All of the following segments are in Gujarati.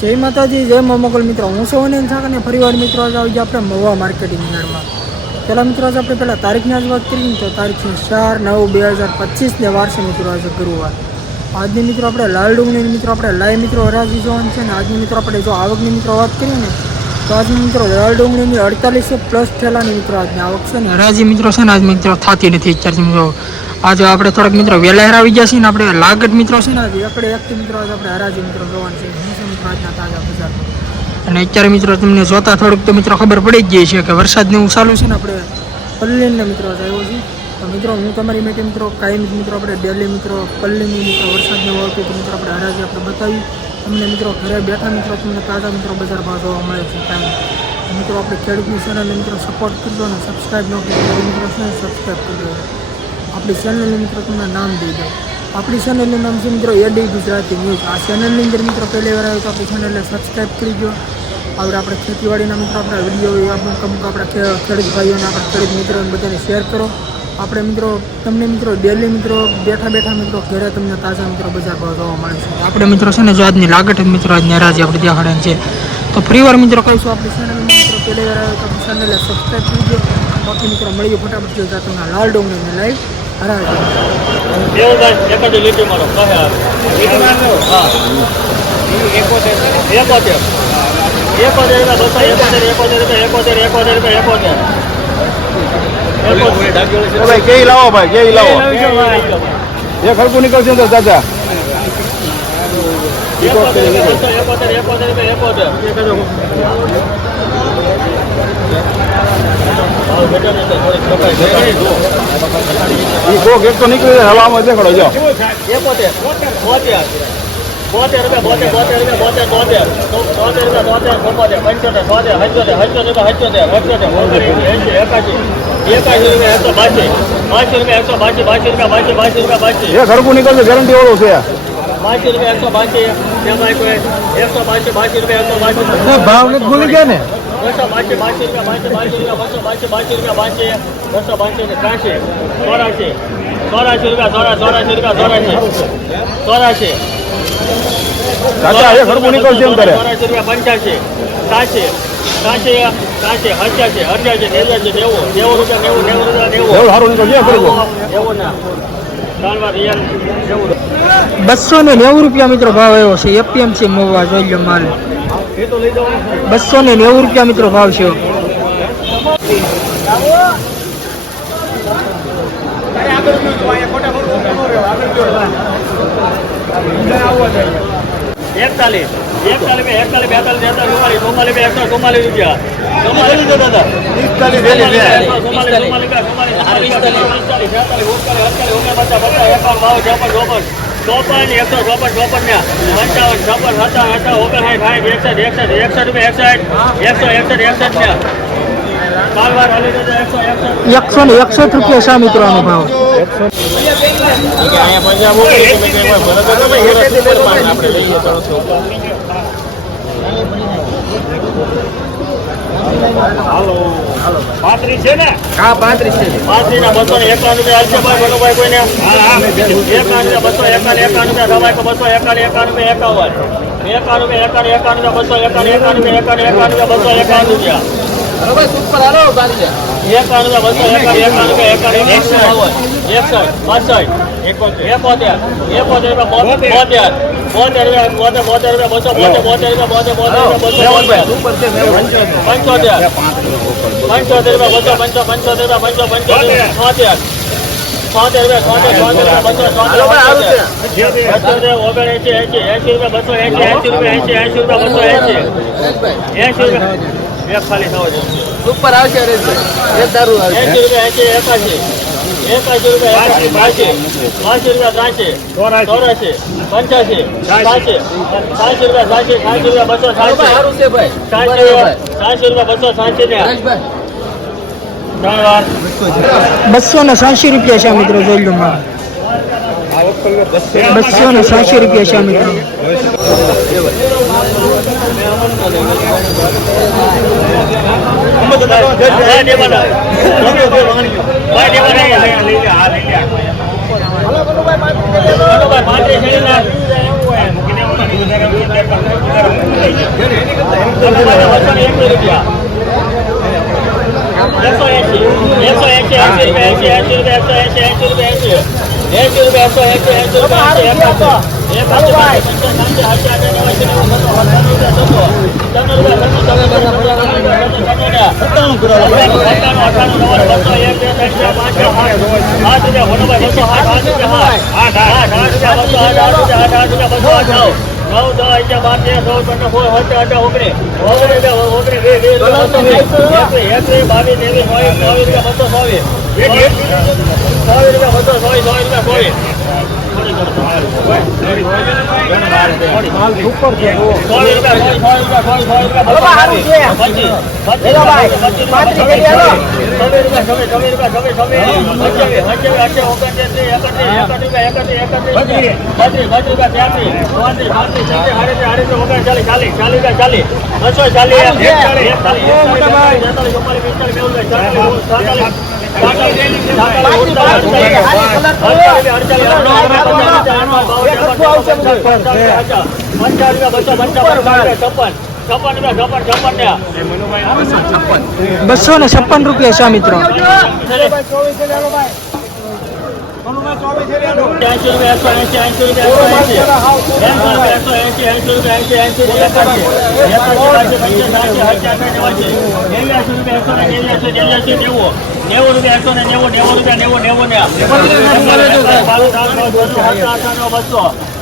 જય માતાજી, જય મોમગલ મિત્રો. હું સોની થાક અને ફરીવાર મિત્રો, આજે આવી આપણે મહુવા માર્કેટિંગ યાર્ડમાં પહેલાં મિત્રો, આજે આપણે પહેલાં તારીખની આજ વાત કરીએ ને તો તારીખની ચાર નવ બે હજાર પચીસને વારસે મિત્રો, આજે ગુરુવાર. આજની મિત્રો આપણે લાલ ડુંગળી મિત્રો, આપણે લાઈવ મિત્રો હરાજી જોવાનું છે અને આજની મિત્રો આપણે જો આવકની મિત્રો વાત કરીએ ને, તો આજની મિત્રો લાલ ડુંગળીની અડતાલીસો પ્લસ થયેલાની મિત્રો આજની આવક છે ને હરાજી મિત્રો છે ને આજ મિત્રો થતી નથી અત્યારથી મિત્રો. આજે આપણે થોડાક મિત્રો વહેલા હરાવી ગયા છીએ ને આપણે લાગત મિત્રો છે ને એકડે એકથી મિત્રો, આજે આપણે હરાજી મિત્રો જોવાનું છે. છે મિત્રો તાજા બજાર અને અત્યારે મિત્રો તમને જોતા થોડુંક તો મિત્રો ખબર પડી જ ગઈ છે કે વરસાદને એવું ચાલુ છે ને આપણે પલ્લીને મિત્રો આવ્યો છે. તો મિત્રો, હું તમારી માટે મિત્રો કાયમ મિત્રો આપણે ડેલી મિત્રો, પલ્લીની મિત્રો, વરસાદને વળતું તો મિત્રો આપણે હરાજી આપણે બતાવી. તમને મિત્રો ઘરે બેઠા મિત્રો તમને તાજા મિત્રો બજાર ભાવ જોવા મળે છે કાયમ. મિત્રો, આપણે ખેડૂતની ચેનલને મિત્રો સપોર્ટ કરજો અને સબસ્ક્રાઈબ ન કરજો મિત્રો સબસ્ક્રાઈબ કરજો? આપણી ચેનલને મિત્રો તમને નામ દઈ દો આપણી ચેનલનું નામ છે મિત્રો એડી ગુજરાતી ન્યૂઝ આ ચેનલની અંદર મિત્રો પહેલી વાર આવ્યો તો આપણી ચેનલને સબસ્ક્રાઈબ કરી દો. આપણે આપણે ખેતીવાડીના મિત્રો આપણા વીડિયો અમુક અમુક આપણા ખેડૂત ભાઈઓને, આપણા ખેડૂત મિત્રોને બધાને શેર કરો. આપણે મિત્રો, તમને મિત્રો ડેલી મિત્રો બેઠા બેઠા મિત્રો ઘરે તમને તાજા મિત્રો બજાર ભાવ જોવા મળે છે. આપણે મિત્રો છે ને જો આજની લાગત જ મિત્રો આજની હરાજી આપણે દેખાડે છે. તો ફરીવાર મિત્રો કહીશું આપણી ચેનલ મિત્રો પહેલી વાર આવ્યો તો આપણી ચેનલને સબસ્ક્રાઈબ કરજો બાકી મિત્રો મળીએ ફટાફટ જો તમને લાલ ડોંગરીને લાઈવ એકાદી લીટી મારો કહે એકોતેર એકોતેર રૂપિયા બસો એકોતેર એકોતેર રૂપિયા એકોતેર એકોતેર રૂપિયા એકોતેર ભાઈ કેવી ભાઈ કેવી લાવો નીકળશે દાદા એકોતેર એકોતેર એકોતેર રૂપિયા એકોતેર. ઘટે ને તો નીકળી જાય હવામાં દેખાડો જો બોતેર. રૂપિયા બોતેર બોતેર રૂપિયા બોતેર બોતેર. બોતેર રૂપિયા બોતેર બોતેર પંચોતેર બોતેર પંચોતેર પંચોતેર રૂપિયા પંચોતેર પંચોતેર એકાશી. એકાશી રૂપિયા એકસો બાસી. બાસી રૂપિયા એકસો બાસી બાસી રૂપિયા બાસી બાસી રૂપિયા બાસી. એ ખડકું નીકળશે ગેરંટી વાળું છે. બાસી રૂપિયા એકસો બાસી. એકસો બાસી બાસી રૂપિયા એકસો બાસી. ભાવ ભૂલી ગયા ને. બસો બાસી બાસી રૂપિયા બાસી બાસી રૂપિયા બસો બાસી બાસી રૂપિયા બાસી બસો બાસી ને ત્રાસી ચોરાસી ચોરાસી રૂપિયા ચોરા ચોરાસી રૂપિયા ચોરાસી ચોરાસી. ચોરાશી રૂપિયા પંચ્યાસી સાતસી સાતસી સાતસી અઠ્યાસી અઠ્યાસી નેવ્યાસી નેવું નેવું રૂપિયા નેવું નેવું રૂપિયા નેવું. એવું ના. નેવું. બસો ને નેવું રૂપિયા મિત્રો ભાવ આવ્યો છે. એપીએમસી મોવા જોઈ લો માલ. બસો ને નેવું રૂપિયા મિત્રો ભાવ છે એકતાલીસ એકતાલીસ બે એકતાલીસ બેતાલીસ તેતાલીસ ચુમ્માલીસ ચુમ્માલીસ બે એકસો ચુમ્માલીસ રૂપિયા ચુમ્માલીસ લીધો દાદા ચોપન એકસો ચોપન ચોપન ને પંચાવન ચોપન સત્તાવન અઠાવન ઓગણસાઠ સાઠ એકસઠ એકસઠ એકસઠ રૂપિયા એકસઠ એકસો એકસઠ એકસઠ ને. એકસો એકસઠ. એકસો ને એકસઠ રૂપિયા છે મિત્રો આનો ભાવ પાંત્રીસ છે ને? હા છે. ના બસો રૂપિયા હાલશે મનુભાઈ કોઈને. બસો એકાવન રૂપિયા બસો એકાવન રૂપિયા એકાવન રૂપિયા એકાવન રૂપિયા બસો એકાવન રૂપિયા એકાવન બસો એકાવન રૂપિયા. રૂપિયા બસો એકસો બાવન એકસઠ બાસઠ એકોતેર એકોતેર બોતેર બોતેર રૂપિયા બોતેર બોતેર રૂપિયા બસો બોતેર બોતેર રૂપિયા બોતેર બોતેર રૂપિયા બસો પંચોતેર. પંચોતેર. રૂપિયા બસો પંચો પંચોતેર રૂપિયા પંચો પંચોતેર છોતેર. છોતેર રૂપિયા બસો છોતેર ઓગણએંશી એંશી એંશી રૂપિયા બસો એસી એંશી રૂપિયા એંશી એંશી રૂપિયા બસો એસી એસી રૂપિયા. એક ખાલી થવો જોઈએ ઉપર આવશે રે એ દારૂ આવશે એકાશી. રૂપિયા બાસી. રૂપિયા ત્રાસી. ચોરાશી. પંચ્યાસી સાસી. સાસી રૂપિયા સાસી સાસી રૂપિયા બસો સાસી. છે ભાઈ. સાસી રૂપિયા સાસી રૂપિયા બસો ને. ત્રણ બસો ને સાતસો રૂપિયા છે મિત્રો જોઈ લો બસો ને સાંસી રૂપિયા છે મિત્રો. રૂપિયા એકસો એસી એકસો એસી એસી રૂપિયા એસી એસી રૂપિયા એસી રૂપિયા એકસો એસી એસી રૂપિયા બસો આઠ આઠ રૂપિયા બસો આઠ આઠ રૂપિયા બસો આઠ નવ દસ અગિયાર બાર તેર ચૌદ પંદર સોળ સત્તર અઢાર ઓગણીસ. ઓગણીસ ઓગણીસ વીસ વીસ એકવીસ બાવીસ ત્રેવીસ ચોવીસ ચોવીસ રૂપિયા બસો ચોવીસ ચોવીસ રૂપિયા બસો ચોવીસ ચોવીસ રૂપિયા ચોવીસ. ચોવીસ રૂપિયા ચોવીસ બસો ને છપ્પન રૂપિયા પચીસ રૂપિયા છવ્વીસ રૂપિયા રૂપિયા રૂપિયા રૂપિયા રૂપિયા નેવું. રૂપિયા એકસો ને નેવું નેવું રૂપિયા નેવું નેવું ને. બસો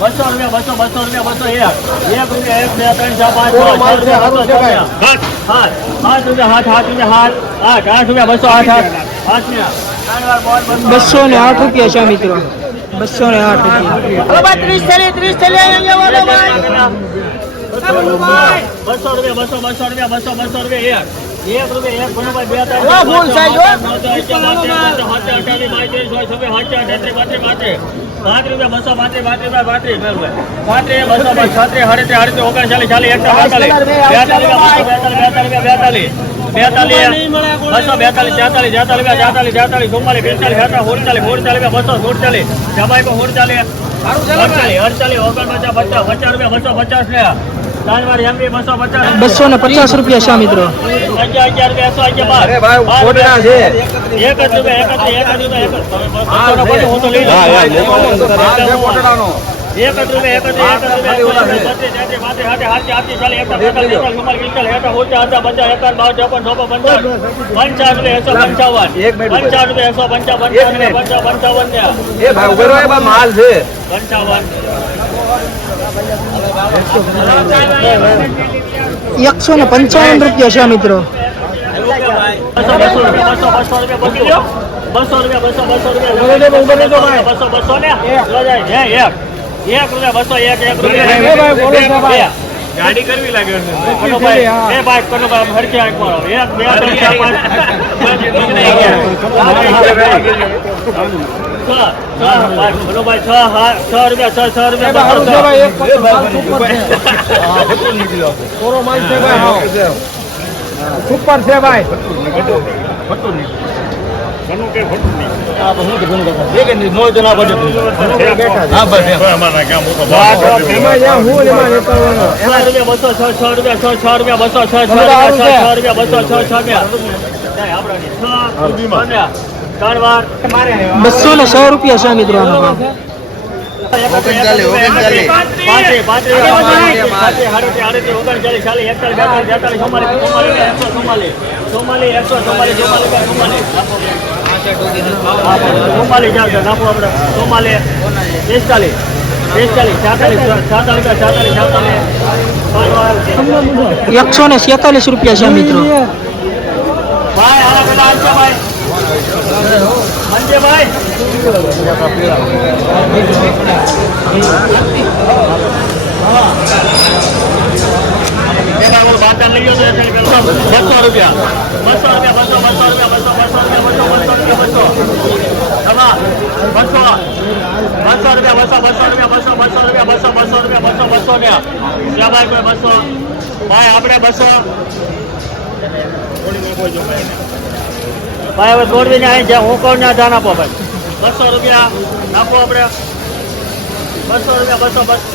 બસો રૂપિયા બસો બસો રૂપિયા બસો એક. એક રૂપિયા એક બે ત્રણ ચાર પાંચ રૂપિયા બસો છ રૂપિયા. આઠ આઠ હાથ આઠ રૂપિયા હાથ. આઠ. આઠ રૂપિયા બસો આઠ આઠ. આઠ ને બસો ને આઠ રૂપિયા છે મિત્રો. બસો ને આઠ રૂપિયા. બસો રૂપિયા બસો બસો રૂપિયા બસો બસો રૂપિયા એક રૂપિયા એક ભણોભાઈ બે ત્રણ સાહેબ, હો. પાંચ રૂપિયા બસો પાંત્રીસ પાંત્રીસ પાંત્રીસ પાંત્રીસ બસો છત્રીસ હડત્રીસ હડત્રીસ ઓગણચાલીસ ચાલીસ એકસો બેતાલીસ. બેતાલીસ બેતાલીસ બસો બેતાલીસ તેતાલીસ તેતાલીસ તેતાલીસ તેતાલીસ ચુમ્માલીસ પિસ્તાલીસ છેતાલીસ ઓડચાલીસ ઓડચાલીસ બસો ઓડચાલીસ જમાઈ ઓડચાલીસ અડચાલીસ અડચાલીસ ઓગણપચાસ પચાસ પચાસ રૂપિયા બસો પચાસ એમબી બસો ને પચાસ રૂપિયા છે મિત્રો. માલ છે. પંચાવન, એકસો ને પંચાવન રૂપિયા છે આ મિત્રો બસો બસો રૂપિયા બસો બસો રૂપિયા બસો બસો રૂપિયા બસો બસો રૂપિયા બસો બસો ને લો એક રૂપિયા બસો એક એક રૂપિયા ગાડી કરવી લાગે બે ભાઈ, કનુભાઈ, હરખી આંખ મારો. એક, બે, ત્રણ, ચાર, પાંચ. સુપર છે ભાઈ છ બસો, છ, છ રૂપિયા, છ, છ રૂપિયા, બસો, છ, છ રૂપિયા, છ, છ રૂપિયા, બસો, છ, છ રૂપિયા. બસો ને સો રૂપિયા છે મિત્રો એકસો ને છેતાલીસ રૂપિયા છે મિત્રો. ભાઈ. બસો રૂપિયા. બસો રૂપિયા, બસો બસો રૂપિયા, બસો બસો રૂપિયા, બસો બસો રૂપિયા, બસો. બસો. રૂપિયા, બસો બસો રૂપિયા, બસો બસો રૂપિયા, બસો બસો રૂપિયા, બસો બસો ને ત્યાં ભાઈ કોઈ બસો. ભાઈ, આપણે બસો. ભાઈ હવે દોડવીને આવી જ્યાં હું કહું ત્યાં ધ્યાન આપો ભાઈ. બસો રૂપિયા આપો આપણે. બસો રૂપિયા બસો બસ-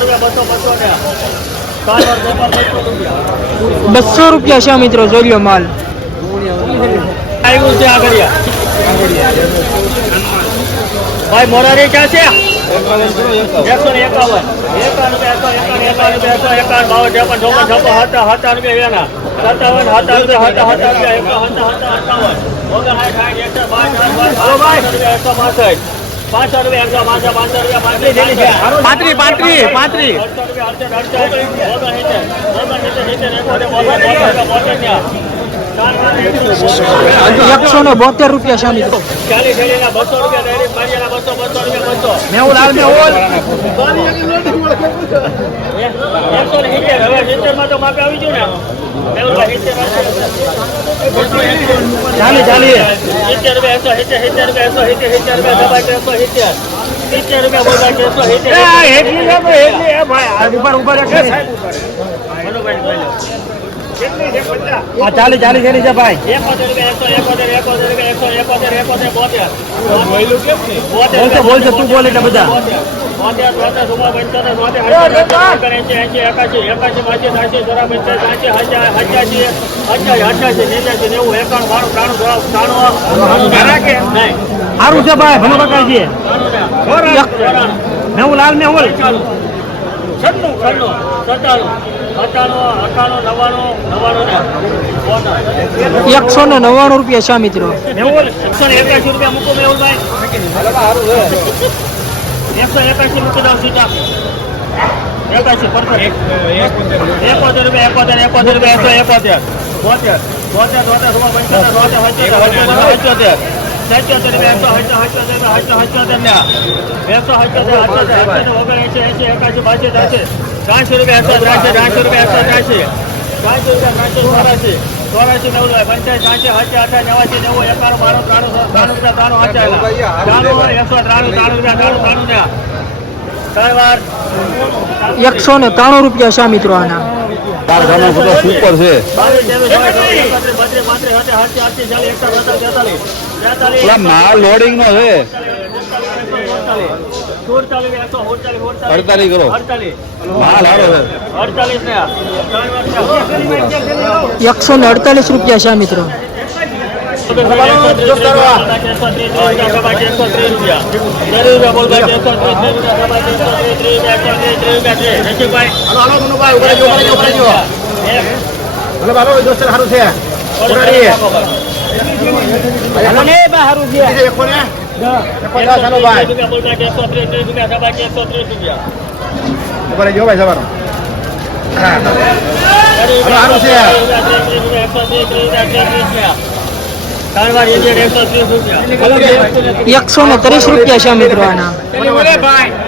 રૂપિયા બસો બસો ને. બસો રૂપિયા. છે મિત્રો જોઈ લો માલ. આવ્યું છે આગળ. ભાઈ મોરારી ક્યાં છે? એકસો ને એકાવન. એકાવન રૂપિયા એકાવન એકાવન રૂપિયા એકાવન બાવન ત્રેપન ચોપન છપ્પન હતા હતા રૂપિયા વેના સત્તાવન હતા રૂપિયા હતા રૂપિયા રૂપિયા રૂપિયા રૂપિયા પાંત્રી પાંત્રી રૂપિયા એકસો ને બોતેર રૂપિયા રૂપિયા રૂપિયા બસો. મેહુલ હાલ મેહુલ એકસો ચાલી ચાલી સિત્તેર રૂપિયા એકસો રૂપિયા એકસો સિત્તેર સિત્તેર રૂપિયા સિત્તેર રૂપિયા એકસો સિત્તેર ચાલી ચાલી ચાલી છે ભાઈ બોલતો તું બોલ બધા. બોતેર બોતેર સોળા પંચોતેર બોતેર એસી એસી એકાસી એકાસી બાસી ત્રાસી ચોરા પંચાસી ત્રાસી અઠ્યાસી અઠ્યાસી અઠ્યાસી નેવ્યાસી નેવું એકાણું બાણું ત્રાણું ત્રાણું ત્રાણું સારું છે ભાઈ ભલે બકાજી નવું લાલ હાલ છન્નું છન્નું સત્તાણું અઠ્ઠાણું અઠ્ઠાણું નવ્વાણું ને એકસો ને નવ્વાણું રૂપિયા છે મિત્રો. એકસો ને એકાસી રૂપિયા મૂકો મેહુલભાઈ. એકસો એકાસી મૂકી દઉં સીધા એકાસી પરફેક્ટ એકોતેર રૂપિયા એકોતેર એકોતેર રૂપિયા એકસો એકોતેર બોતેર બોતેર બોતેર પંચોતેર પંચોતેર સત્યોતેર રૂપિયા એકસો ને એકસો હચોતર હચોતર ઓગણએંસી એંસી એકાસી બાસી ત્રાસી ત્રાસી રૂપિયા એકસો ત્રાસી ત્રાસી રૂપિયા એકસો ત્રાસી ત્રાસી રૂપિયા ત્રાસી ચોરાસી ચોરાસી નવ પંચાયત ત્રાસી હાચી અઠા નેવાસી નેવું એકાણું બાણું ત્રાણું ત્રાણું રૂપિયા ત્રાણું હાચાયેલા ત્રાણું એકસો ત્રાણું ત્રાણું રૂપિયા ત્રાણું ત્રાણું ત્રણ વાર એકસો ને ત્રાણું રૂપિયા છે મિત્રો આના કારખાનો બધો સુપર છે. પેલા માલ લોડિંગ નો છે. અડતાલીસ કરો. માલ હારો છે. અડતાલીસ એકસો ને અડતાલીસ રૂપિયા છે મિત્રો. હલો બાબા સારું છે એકસો ને ત્રીસ રૂપિયા છે મિત્રો